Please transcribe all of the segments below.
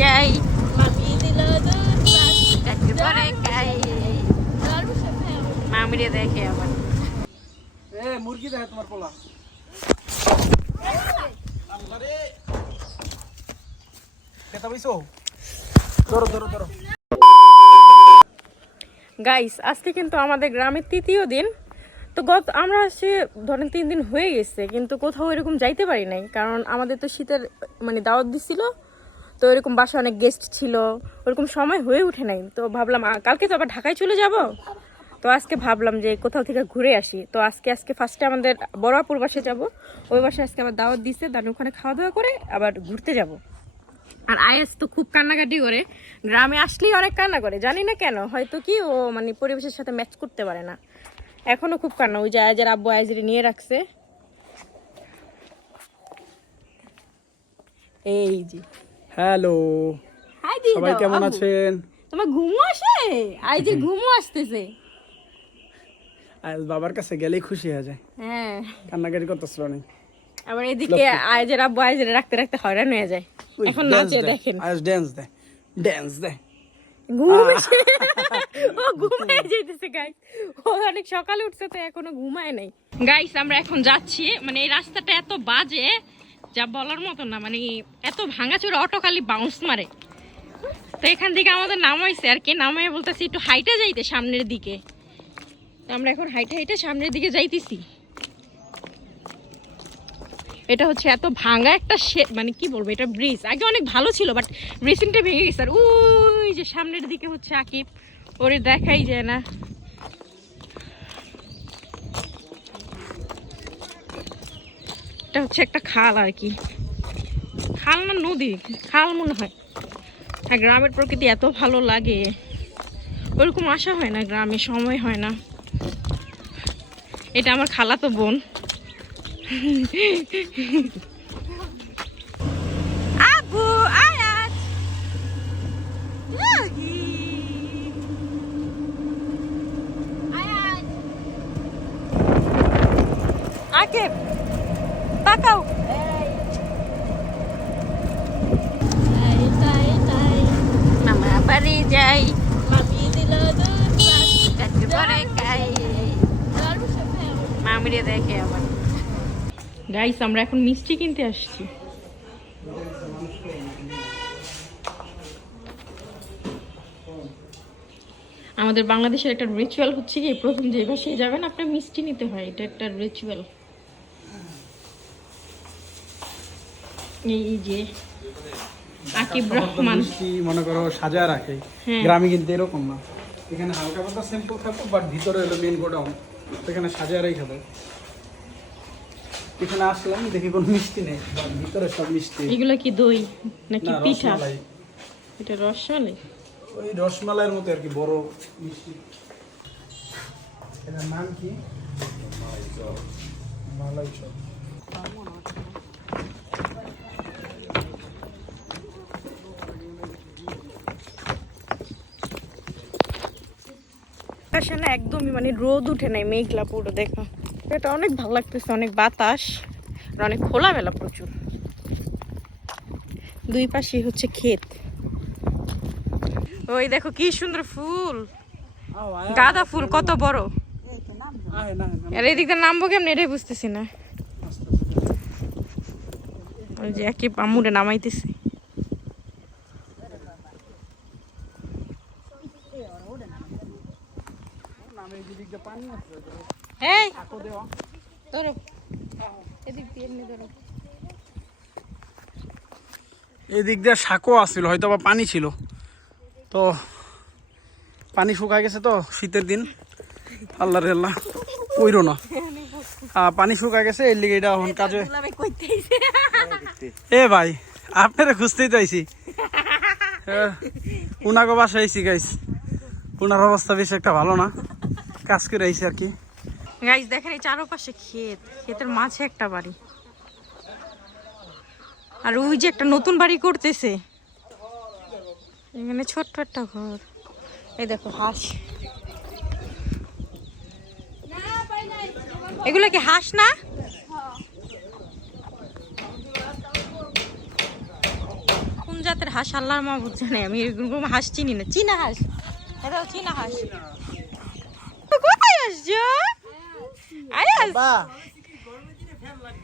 যাই। মামি দিল পরে খাই মামিরে দেখে আবার। এ মুরগি দেখে তোমার পোলা। ধরো ধরো ধরো। গাইস আজকে কিন্তু আমাদের গ্রামের তৃতীয় দিন। তো গত আমরা সে ধরেন তিন দিন হয়ে গেছে কিন্তু কোথাও এরকম যাইতে পারি নাই। কারণ আমাদের তো শীতের মানে দাওয়াত দিছিল। তো এরকম বাসা অনেক গেস্ট ছিল। ওরকম সময় হয়ে ওঠে নাই। তো ভাবলাম কালকে তো আবার ঢাকায় চলে যাব? তো আজকে ভাবলাম যে কোথাও থেকে ঘুরে আসি। তো আজকে আজকে ফার্স্টে আমাদের বড়াপুর বাসে যাব। ওই বাসে আজকে আবার দাওয়াত দিচ্ছে দাঁড়িয়ে ওখানে খাওয়া দাওয়া করে আবার ঘুরতে যাব। আর আয়েস তো খুব কান্নাকাটি করে। গ্রামে আসলেই অনেক কান্না করে, জানি না কেন। হয়তো কি ও মানে পরিবেশের সাথে ম্যাচ করতে পারে না। এখনও খুব কান্না। ওই যে আয়াজের আব্বু আয়াজের নিয়ে রাখছে। এই যে। হ্যালো হাই দিদি সবাই কেমন আছেন? তোমার ঘুমো আসে? আই যে ঘুমো আসতেছে। আজ বাবার কাছে গেলেই খুশি হয়ে যায়। হ্যাঁ। কান্নাকাটি করতেছিল অনেক। আবার এদিকে আয়াজের আব্বু আয়াজের রাখতে রাখতে হয়রান হয়ে যায়। এখন নাচে দেখেন। আজ ড্যান্স দেয় ড্যান্স দেয়। ঘুম এসে ও ঘুমায় যেতেছে গাইস ও অনেক সকালে উঠছে তো এখনও ঘুমায় নাই। গাইস আমরা এখন যাচ্ছি। মানে এই রাস্তাটা এত বাজে যা বলার মতো না মানে এত ভাঙাচোরা অটো খালি বাউন্স মারে। তো এখান থেকে আমাদের নামাইছে আর কি নামাই বলতেছি একটু হাইটে যাইতে সামনের দিকে। আমরা এখন হাইটে হাইটে সামনের দিকে যাইতেছি। এটা হচ্ছে এত ভাঙা একটা মানে কি বলব, এটা ব্রিজ আগে অনেক ভালো ছিল বাট রিসেন্টলি ভেঙে গেছে। আর ওই যে সামনের দিকে হচ্ছে আকিব, ওরে দেখাই যায় না। এটা হচ্ছে একটা খাল আর কি। খাল না নদী? খাল মনে হয়। আর গ্রামের প্রকৃতি এত ভালো লাগে। ওরকম আসা হয় না গ্রামে, সময় হয় না। এটা আমার খালাতো বোন। আকিব তাকাও মামা বাড়ি যাই মামি দিল দুধ চাকরি পরে খাই মামিরে দেখে আবার। গাইস আমরা এখন মিষ্টি কিনতে আসছি। আমাদের বাংলাদেশের একটা রিচুয়াল হচ্ছে কি প্রথম যে ভাষায় যাবেন আপনার মিষ্টি নিতে হয়। এটা একটা রিচুয়াল এই যে আকিব রহমান। মিষ্টি মনে করো সাজা রাখে। হ্যাঁ। গ্রামে কিন্তু এরকম না। এখানে হালকা পাতলা সিম্পল থাকো বাট ভিতরে হলো মেন গোডাউন এখানে সাজে রেখে খাবে এখানে আসলাম দেখি কোন মিষ্টি নেই। ভিতরে সব মিষ্টি। এগুলো কি দই নাকি পিঠা? এটা রসমালাই? ওই রসমালাইয়ের মতো আর কি বড় মিষ্টি। এটার নাম কি? মালাই চপ। মালাই চপ। আকাশে না একদমই মানে রোদ উঠে নাই মেঘলা পুরো দেখো। এটা অনেক ভালো লাগতেছে অনেক বাতাস আর অনেক খোলামেলা প্রচুর। দুই পাশে হচ্ছে ক্ষেত। ওই দেখো কি সুন্দর ফুল। গাঁদা ফুল কত বড়। আর এদিক দিয়ে নামবো কেমন এটাই বুঝতেছি না। ওই যে একে আমুরে নামাইতেছে নামে এদিক দিয়ে পানি আছে এই থাকো দেওয়া ধরো। এদিক দিয়ে এমনি ধরো। এদিক দিয়ে শাকও আসছিল হয়তো বা পানি ছিল। তো পানি শুকায় গেছে তো শীতের দিন। আল্লাহ রে আল্লাহ ওইরো না। পানি শুকায় গেছে এর লিগে এটা এখন কাজে। এ ভাই আপনারা খুঁজতেই চাইছি উনাকে বাসায় আইছি গাইস উনার অবস্থা বেশ একটা ভালো না। কাজ করে আইছি আর কি। গাইস দেখেন এই চারপাশে ক্ষেত। ক্ষেতের মাঝে একটা বাড়ি। আর ওই যে একটা নতুন বাড়ি করতেছে। এখানে ছোট্ট একটা ঘর। এই দেখো হাঁস। এগুলো কি হাঁস না? কোন জাতের হাঁস? আল্লাহ মা বুঝছে না আমি এরকম হাঁস চিনি না। চীনা হাঁস। এটা চীনা হাঁস। কোথায় আসছো? বা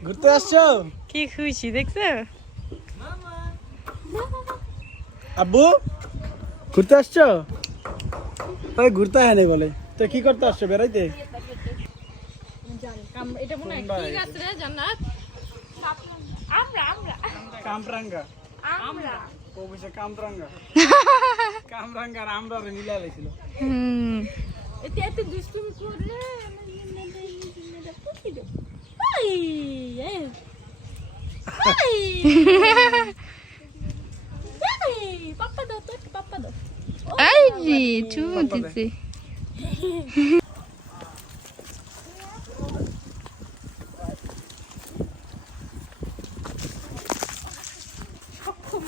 ঘুরতে আসছো? কি খুশি দেখছ? আব্বু ঘুরতে আসছো? ওই ঘুরতে হয় নাই বলে। তো কি করতে আসছো বেড়াইতে? এটা মনে হয় কি গাছ রে জান্নাত। আমরা আমরা। কামরাঙ্গা। আমরা। কামরাঙ্গা। কামরাঙ্গা আমরা রে মিলা লাইছিল। হুম। এতে এত দুষ্টুমি করলে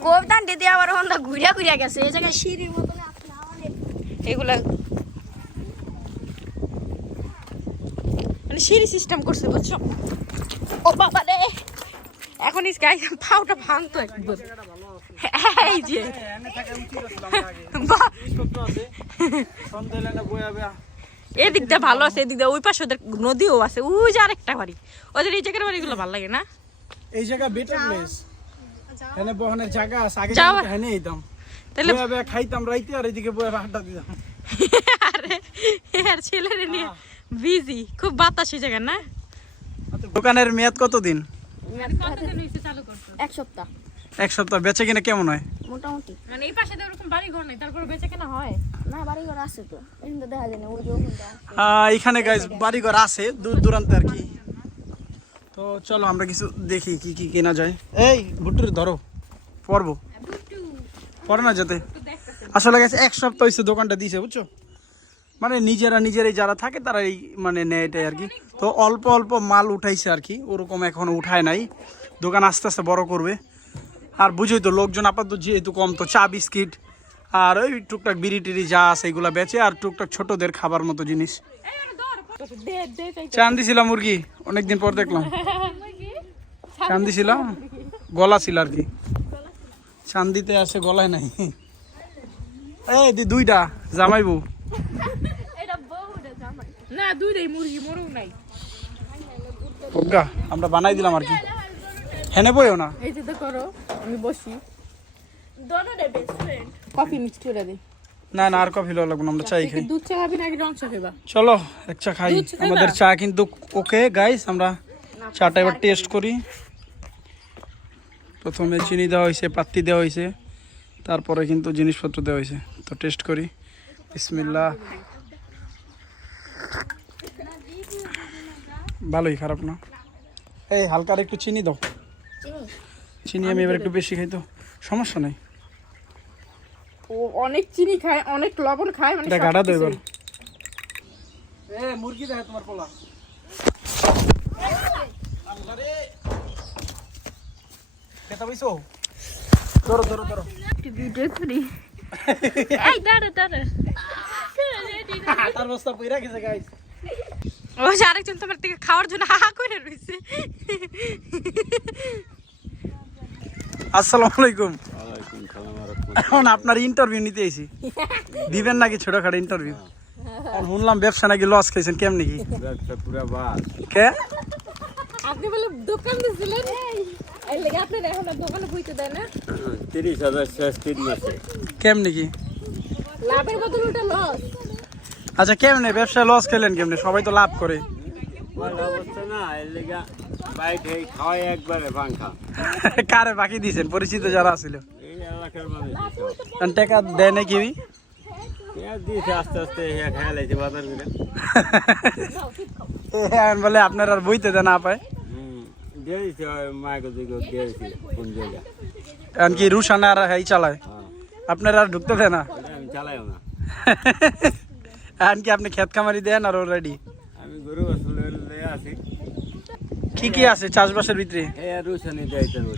কবিতান দিদি আবার ঘুরিয়া ঘুরিয়া গেছে এই জায়গায় সিঁড়ির মতন এগুলা মানে সিঁড়ি সিস্টেম করছে বুঝছ? ও বাবা রে! এখন স্কাই পাউটা ভাঙতো একবার এই যে। এনে থাকা উচিত আছিল আমরা আগে বাহ, জিনিসপত্র আছে সন্ধ্যা হলে না বইয়া বইয়া এদিক দিয়ে ভালো আছে এদিক দিয়ে ওই পাশে ওদের নদীও আছে ওই যে আরেকটা বাড়ি। ওদের এই জায়গার বাড়িগুলো ভালো লাগে না? এই জায়গা বেটার প্লেস এনে বহনের জায়গা আছে আগে হেনে দিতাম। তাহলে খাইতাম রাইতে আর এদিকে বইয়া আড্ডা দিতাম। আরে আর ছেলেরে নিয়ে বিজি খুব বাতাস এই জায়গা না? দোকানের মেয়াদ কতদিন? এক সপ্তাহ। এক সপ্তাহ। বেচে কিনা কেমন হয়? মোটামুটি। মানে এই পাশে তো ওরকম বাড়ি ঘর নেই তারপর বেঁচে কেনা হয়? না বাড়ি ঘর আছে তো। এখন দেখা যায় না ওই যে ওখানটা আহ, এখানে গাইজ বাড়িঘর আছে দূর দূরান্তে আর কি। তো চলো আমরা কিছু দেখি কি কি কেনা যায়। এই ভুট্টুর ধরো। পরবো। পরে না যেতে। আসলে গেছে এক সপ্তাহ হয়েছে দোকানটা দিয়েছে বুঝছ? মানে নিজেরা নিজেরাই যারা থাকে তারা এই মানে নেয় এটাই আর কি। তো অল্প অল্প মাল উঠাইছে আর কি, ওরকম এখনও উঠায় নাই। দোকান আস্তে আস্তে বড় করবে। আর বুঝোই তো লোকজন আপাতত যেহেতু কম, তো চা, বিস্কিট আর ওই টুকটাক বিড়ি টিড়ি যা আছে এগুলা বেচে আর টুকটাক ছোটদের খাবার মতো জিনিস। চান্দি ছিল মুরগি? অনেকদিন পর দেখলাম। চান্দি ছিল গলা ছিল আর কি। চান্দিতে আছে, গলায় নাই। এই দুইটা, জামাইবু। না দুইটাই মুরগি মরেও নাই। আমরা বানাই দিলাম আর কি। হেনে বইও না। এই যে তো করো আমি বসি। দোনোরে বেস্ট ফ্রেন্ড কফি মিক্স করে দিই না না আর কফি লাগবে না আমরা চাই খাই। দুধ চা খাবি নাকি রং চা খাবা? চলো এক চা খাই। চা? আমাদের চা কিন্তু ওকে গাইস আমরা চাটা এবার টেস্ট করি। প্রথমে চিনি দেওয়া হয়েছে পাত্তি দেওয়া হয়েছে। তারপরে কিন্তু জিনিসপত্র দেওয়া হয়েছে। তো টেস্ট করি। বিসমিল্লাহ। ভালোই খারাপ না। এই হালকা আর একটু চিনি দাও। চিনি আমি এবার একটু বেশি খাই তো। সমস্যা নেই। ও অনেক চিনি খায় অনেক লবণ খায় মানে এটা গাড়া দেবে সবকিছুই। এ মুরগি দেখে তোমার পোলা। খেতে বইছো ধরো ধরো ধরো। ভিডিও করি এই দাঁড়া দাঁড়া। তার বস্তা পইরা গেছে গাইস ও আরেকজন তোমার থেকে খাওয়ার জন্য হা হা করে রয়েছে আসসালামু আলাইকুম। এখন আপনার ইন্টারভিউ নিতে এসেছি দিবেন নাকি ছোটখাটো ইন্টারভিউ শুনলাম ব্যবসা নাকি লস খাইছেন কেমনি কি? পুরা বাদ কে? আপনি বলে দোকান দিয়েছিলেন এই লেগে আপনার এখন দোকানে বইতে দেয় না। তিরিশ হাজার শেষ তিন মাসে। কেমনি কি? লাভের বদল ওটা লস। আচ্ছা কেমনে? ব্যবসায় লস খেলেন কেমনে? সবাই তো লাভ করে। কারে বাকি দিয়েছেন? পরিচিত যারা ছিল এই এলাকার টাকা দেয় না কেউই? পেঁয়াজ দিয়েছে আস্তে আস্তে খেয়াল আছে বাজার এ, আমি বলে আপনার আর বইতে দেয় না পায়। হুম দিয়ে দিছে মায়ের দিকে দিয়ে দিছে কোন জায়গা এখন কি রুশানা আর এই চালায়? হ্যাঁ। আপনার আর ঢুকতে দেয় না? আমি চালাইও না। কি আপনি খেত খামারি দেন আর অলরেডি আমি গরু আছি কি কি আছে চাষবাসের ভিতরে।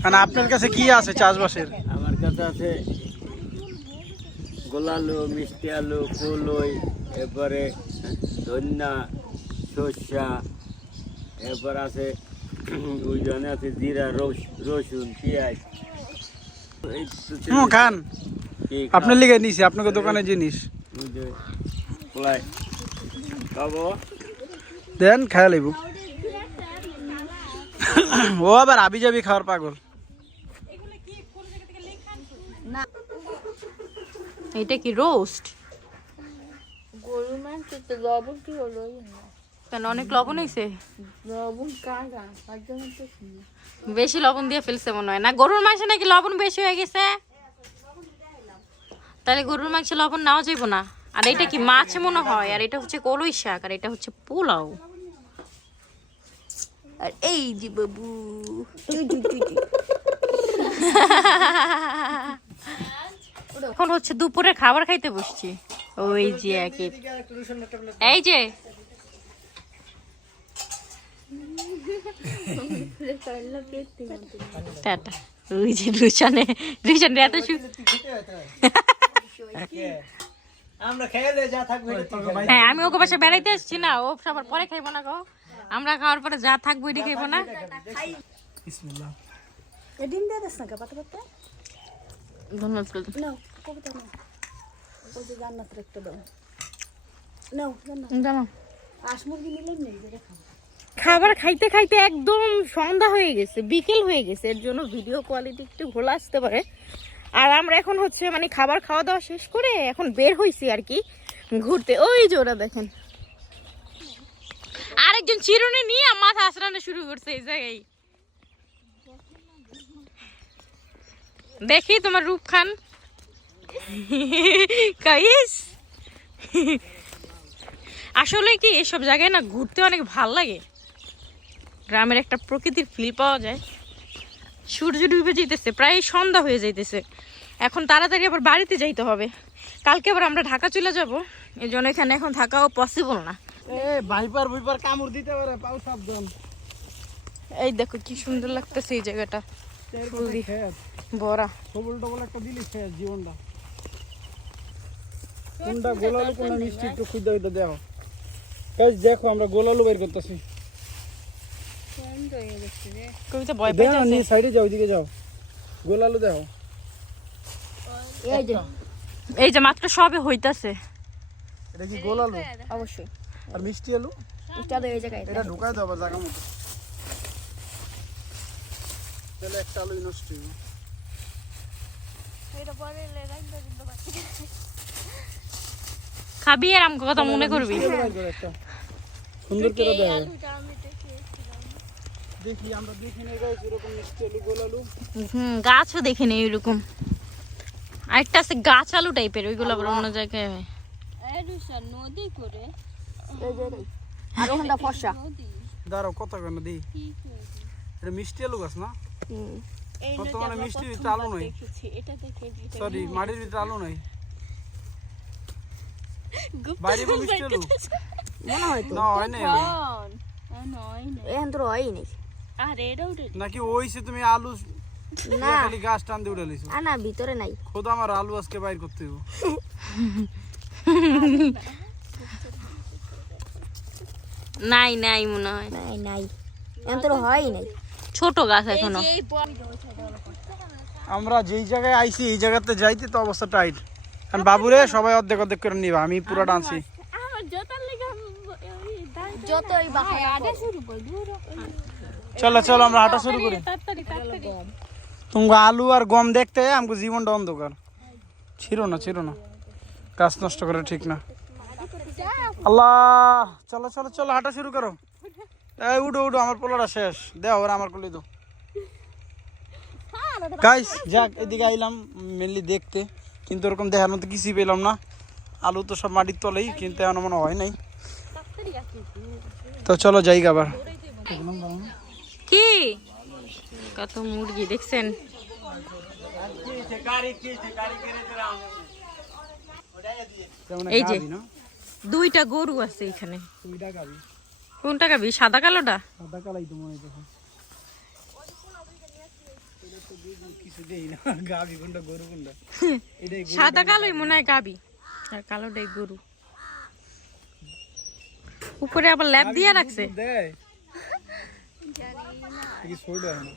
মানে আপনার কাছে কি আছে চাষবাসের? আমার কাছে আছে গোলালু মিষ্টি আলু কুলই এরপরে ধন্যা সর্ষা এরপর আছে ওই জন্য আছে জিরা রস রসুন পেঁয়াজ। খান। আপনার লিগে নিছি আপনাকে দোকানে জিনিস ওই যে পোলাই খাব? দেন খায়া লইব। ও আবার আবি যাবি খাওয়ার পাগল। এটা কি রোস্ট? গরু মাংস তো লবণ কি হলো কেন অনেক লবণ হয়েছে লবণ বেশি লবণ দিয়ে ফেলছে মনে হয়। না গরুর মাংসে নাকি লবণ বেশি হয়ে গেছে? তাহলে গরুর মাংস লবণ নেওয়া যাইব না। আর এটা কি মাছ মনে হয়? আর এটা হচ্ছে কলই শাক, আর এটা হচ্ছে পোলাও। আর এই যে বাবু এখন হচ্ছে দুপুরে খাবার খাইতে বসছি। ওই যে একই এই যে। টাটা। ওই যে রুচানে রুচানে এত হ্যাঁ আমি ওকে বেড়াইতে না ও সবার পরে খাইবো না গো। আমরা খাওয়ার পরে যা থাকব এটি খাইবো না। ডিম দিয়ে দিস না কে পাতা? পাতা ধন্যবাদ কবিতা নাও। ওই যে জান্নাতের একটা দাও। নাও জান্নাত। জানো মুরগি নিলেই নেই যে খাও খাবার খাইতে খাইতে একদম সন্ধ্যা হয়ে গেছে বিকেল হয়ে গেছে। এর জন্য ভিডিও কোয়ালিটি একটু ঘোলা আসতে পারে। আর আমরা এখন হচ্ছে মানে খাবার খাওয়া দাওয়া শেষ করে এখন বের হইছি আর কি ঘুরতে। ওই যে ওরা দেখেন। আরেকজন চিরুনি নিয়ে মাথা আশ্রানো শুরু করছে এই জায়গায়। দেখি তোমার রূপ খান। কাইস আসলে কি এসব জায়গায় না ঘুরতে অনেক ভালো লাগে। গ্রামের একটা প্রকৃতির ফিল পাওয়া যায়। সূর্য ডুবে যেতেছে প্রায় সন্ধ্যা হয়ে যাইতেছে। এখন তাড়াতাড়ি আবার বাড়িতে যাইতে হবে। কালকে আবার আমরা ঢাকা চলে যাব। এই জন্য এখানে এখন থাকাও পসিবল না। এ ভাইপার ভাইপার কামড় দিতে পারে পাও সাবধান। এই দেখো কি সুন্দর লাগতেছে এই জায়গাটা। ফুল ভরা ডবল ডবল একটা দিলি খেত জীবনটা। কোনটা গোলালু কোনটা মিষ্টি একটু খুঁজে ওইটা দেখো দেখো আমরা গোলালু বের করতেছি। কবিতা ভয় দেখো পাইতেছে। নি সাইডে যাও ওইদিকে যাও। গোলালু দেখো। এই যে। এই যে মাত্র সবে হইতাছে। এটা কি গোলালু? অবশ্যই। আর মিষ্টি আলু? এটা তো এই জায়গায় এটা ঢুকাই দাও জায়গা মতো। তাহলে একটা আলু নষ্ট হইব। খাবি আর আমাকে কথা মনে করবি। আলু একটা। সুন্দর করে দেখো। দেখি আমরা দেখি নাই এরকম মিষ্টি আলু গোলালু। হুম গাছও দেখিনি এরকম আরেকটা আছে গাছ আলু টাইপের ওইগুলো আবার অন্য জায়গায় হয়। নদী করে আর ওখানটা ফর্সা। দাঁড়াও কত কেন এটা মিষ্টি আলু গাছ না? বর্তমানে মিষ্টি ভিতরে আলু নাই। সরি মাটির ভিতরে আলু নাই। বাইরে মিষ্টি আলু। মনে হয় তো। না হয় নাই? এখন তো হয়ই নেই। নাকি ওইসে তুমি আলু না। খালি গাছ টান দিয়ে উঠে লিছো না ভিতরে নাই। খোদা আমার আলু আজকে বাইর করতে হইব। নাই নাই মনে হয়। নাই নাই। এখন তো হয়ই নাই। ছোট গাছ এখনও। আমরা যেই জায়গায় আইছি এই জায়গাতে যাইতে তো অবস্থা টাইট। কারণ বাবুরে সবাই অর্ধেক অর্ধেক করে নিবা আমি পুরো টানছি। যতই বাসা চলো চলো আমরা হাঁটা শুরু করি। তুমি আলু আর গম দেখতে আমাকে জীবনটা অন্ধকার। ছিল না ছিল না। গাছ নষ্ট করে ঠিক না। আল্লাহ চলো চলো চলো হাঁটা শুরু করো। এই উঠো উঠো আমার পোলাটা শেষ। দেও ওরা আমার কোলে তো গাইস যাক এদিকে আইলাম মেনলি দেখতে। কিন্তু ওরকম দেখার মতো কিছুই পেলাম না। আলু তো সব মাটির তলেই কিন্তু এমন মনে হয় নাই। তো চলো যাই আবার। কি? কত মুরগি দেখছেন? এই যে। দুইটা গরু আছে এখানে। কোনটা গাবি সাদা কালোটা? সাদা কালাই মনে হয়। সাদা কালোই মনে হয় গাবি আর কালোটাই গরু। উপরে আবার ল্যাব দিয়ে রাখছে। দেয়। কি ছোট না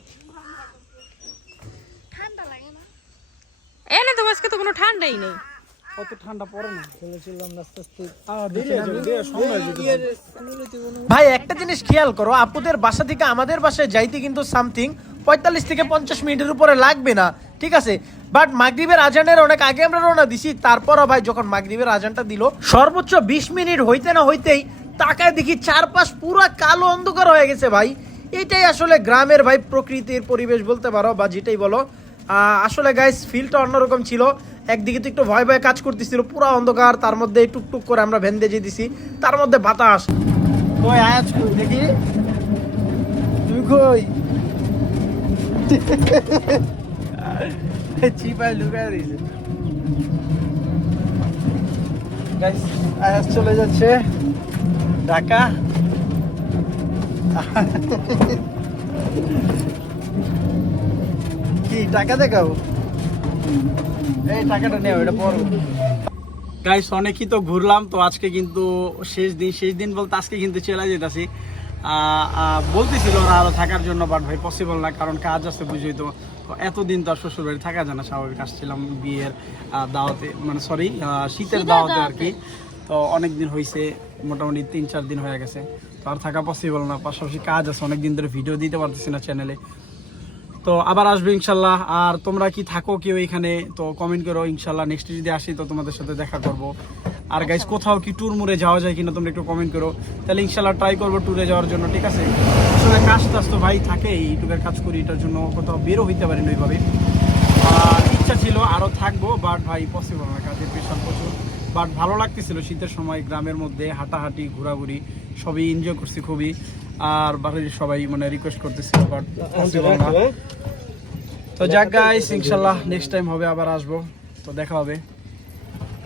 ঠান্ডা লাগে না। আজকে তো কোনো ঠান্ডাই নেই। অত ঠান্ডা পড়ে না। ভাই একটা জিনিস খেয়াল করো আপুদের বাসা থেকে আমাদের বাসায় যাইতে কিন্তু সামথিং পঁয়তাল্লিশ থেকে পঞ্চাশ মিনিটের উপরে লাগবে না ঠিক আছে? বাট মাগরিবের আজানের অনেক আগে আমরা রওনা দিছি তারপরও ভাই যখন মাগরিবের আজানটা দিল সর্বোচ্চ বিশ মিনিট হইতে না হইতেই তাকায় দেখি চারপাশ পুরো কালো অন্ধকার হয়ে গেছে ভাই। এটাই আসলে গ্রামের ভাই প্রকৃতির পরিবেশ বলতে পারো বা যেটাই বলো। আসলে গাইস ফিলটা অন্যরকম ছিল। একদিকে তো একটু ভয় ভয় কাজ করতেছিল, পুরো অন্ধকার, তার মধ্যে টুকটুক করে আমরা ভেন্দে যেতেছি, তার মধ্যে বাতাস। আয়াজ দেখি। তুই কই? গাইস আয়াজ চলে যাচ্ছে। ঢাকা। কি টাকা দেখাবো এই টাকাটা নেও এটা পড়ো গাইস অনেকই তো ঘুরলাম তো আজকে কিন্তু শেষ দিন শেষ দিন বলতে আজকে কিন্তু চলে যেতেছি। বলতেছিল ওরা আরও থাকার জন্য বাট ভাই পসিবল না কারণ কাজ আছে বুঝই তো। তো এতদিন তো আর শ্বশুর বাড়ি থাকা যায় না স্বাভাবিক আসছিলাম বিয়ের দাওয়াতে মানে সরি শীতের দাওয়াতে আর কি। তো অনেক দিন হয়েছে মোটামুটি তিন চার দিন হয়ে গেছে। তো আর থাকা পসিবল না, পাশাপাশি কাজ আছে, অনেক দিন ধরে ভিডিও দিতে পারতেছি না চ্যানেলে তো আবার আসবে ইনশাল্লাহ, আর তোমরা কি থাকো কেউ এখানে, তো কমেন্ট করো, ইনশাল্লাহ নেক্সট যদি আসি, তো তোমাদের সাথে দেখা করব। আর গাইজ কোথাও কি ট্যুর মুড়ে যাওয়া যায় কিনা তোমরা একটু কমেন্ট করো, তাহলে ইনশাল্লাহ ট্রাই করব ট্যুরে যাওয়ার জন্য, ঠিক আছে? আসলে কাজ টাজ তো ভাই থাকে, ইউটিউবের কাজ করি, এটার জন্য কোথাও বেরো হইতে পারি না ওইভাবে। আর ইচ্ছা ছিল আরও থাকব বাট ভাই পসিবল না, কাজের প্রেশার প্রচুর। বাট ভালো লাগতেছিল শীতের সময় গ্রামের মধ্যে হাঁটাহাঁটি, ঘোরাঘুরি, সবই এনজয় করছি খুবই। আর বাড়ির সবাই মানে রিকোয়েস্ট করতেছিল বাট তো যাক গাইস ইনশাল্লাহ নেক্সট টাইম হবে, আবার আসব। তো দেখা হবে।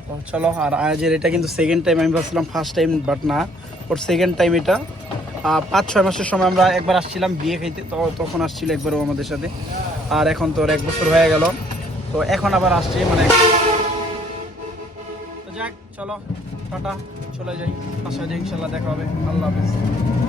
তো চলো, আর আজের এটা কিন্তু সেকেন্ড টাইম আমি ভাবছিলাম ফার্স্ট টাইম বাট না। ওর সেকেন্ড টাইম এটা। পাঁচ, ছয় মাসের সময় আমরা একবার আসছিলাম বিয়ে খাইতে, তো তখন আসছিল একবারও আমাদের সাথে। আর এখন তো ওর এক বছর হয়ে গেল। তো এখন আবার আসছি মানে চলো টাটা চলে যাই। আসা যাই ইনশাল্লাহ দেখা হবে। আল্লাহ হাফিজ।